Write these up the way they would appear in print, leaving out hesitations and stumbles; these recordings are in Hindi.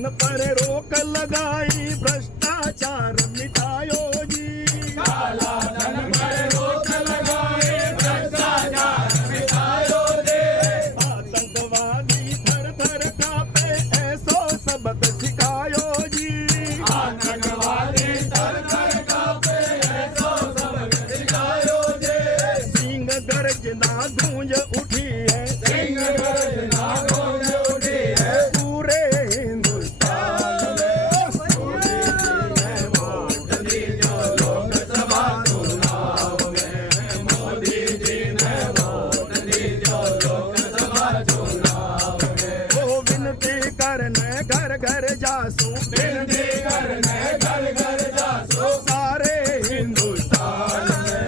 धन पर रोक लगाई, भ्रष्टाचार मिटायो जी। काला धन पर रोक लगाई, भ्रष्टाचार मिटायो जी। आतंकवादी थर थर कांपे, ऐसो सबक सिखायो जी। आतंकवादी थर थर कांपे, ऐसो सबक सिखायो जी। सिंह गर्जना गूंज उठी है, सिंह गर्जना गूंज उठी है, पूरे हिंदुस्तान में। मोदी जी ने वोट दी जो लोकसभा चुनाव में। मोदी जी ने वोट दी जो लोकसभा चुनाव में। वो विनती करने घर घर जासू, विनती करने घर घर जासू, सारे हिंदुस्तान में।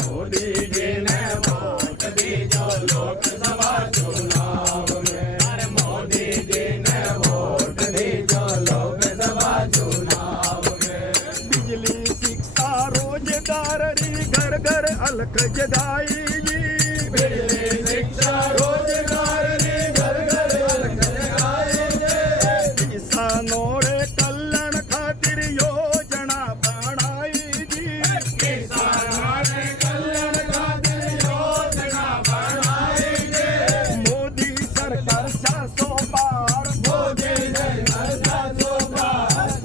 मोदी जी ने वोट दी जो लोकसभा चुनाव में। अरे मोदी जी ने वोट दी जो लोकसभा चुनाव में। बिजली शिक्षा रोजगार री घर घर अलख जगाई जी। बिजली शिक्षा रोजगार री घर घर अलख जगाई जे। किसानों रे कल्याण खातिर योजना बनाई जी। किसानों ने कल्याण खातिर योजना बनाई जे। मोदी सरकार 700 पार, मोदी ने नशा छोड़ा,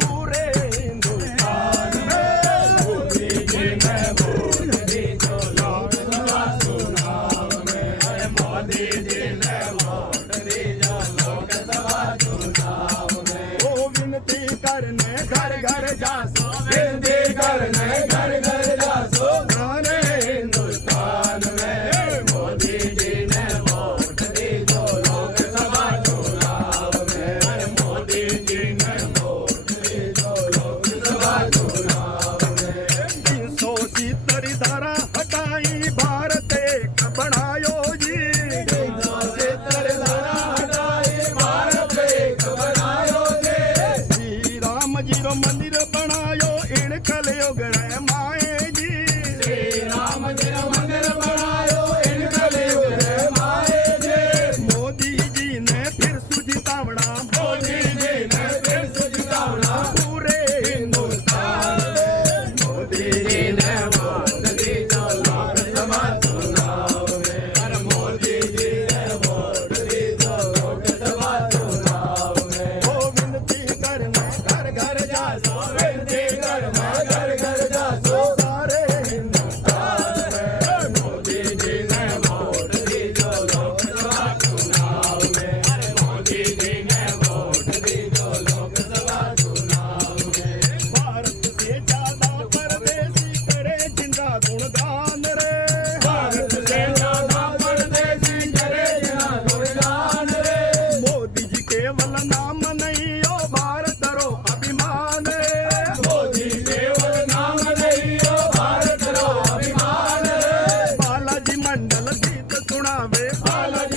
पूरे हिंदुस्तान में। मोदी जी ने वोट दी जो लोकसभा चुनाव में। अरे मोदी जी ने वोट दी जो लोकसभा चुनाव में। वो विनती करने घर घर जासू, विनती करने घर घर जासू, सारे हिंदुस्तान में। मोदी जी ने वोट दी जो लोकसभा चुनाव में। अरे मोदी जी ने वोट दी जो लोकसभा चुनाव में। 370 धारा हटाई, भारत एक बनायो जी। 370 धारा हटाई, भारत एक बनायो जी। श्री राम जी रो मंदिर बनायो, इन कलयुग रे माए जी। श्री राम जी रो मंदिर बनायो, इन कलयुग रे माए जी। मोदी जी ने फिर सुझतावड़ा, मोदी जी ने फिर सुझावना, पूरे हिंदुस्तान में। मोदी जी ने वोट दी जो लोकसभा चुनाव में। अरे मोदी जी ने वोट दी जो लोकसभा चुनाव में। वो विनती करने घर घर जासू, विनती करने घर घर जासू, सारे हिंदुस्तान में। मोदी जी ने वोट दी जो लोकसभा चुनाव में। अरे मोदी जी ने वोट दी जो लोकसभा चुनाव में। भारत से ज्यादा परदेसी करे जिनका गुणगान रे। भारत से ज्यादा परदेसी करे जिना गुणगान रे। मोदी जी केवल नाम नहीं, ओ भारत रो अभिमान रे। मोदी केवल नाम नहीं, ओ भारत रो अभिमान रे। बालाजी मंडल गीत सुनावे, बालाजी